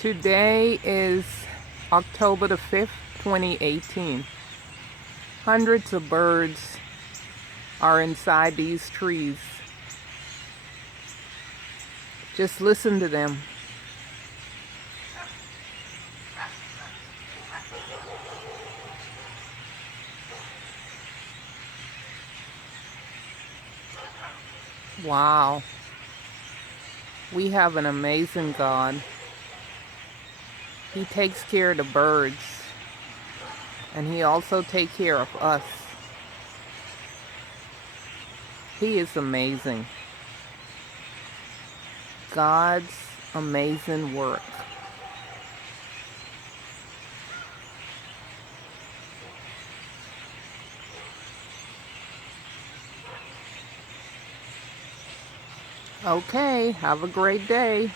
Today is October the 5th, 2018. Hundreds of birds are inside these trees. Just listen to them. Wow. We have an amazing God. He takes care of the birds, and He also takes care of us. He is amazing. God's amazing work. Okay, have a great day.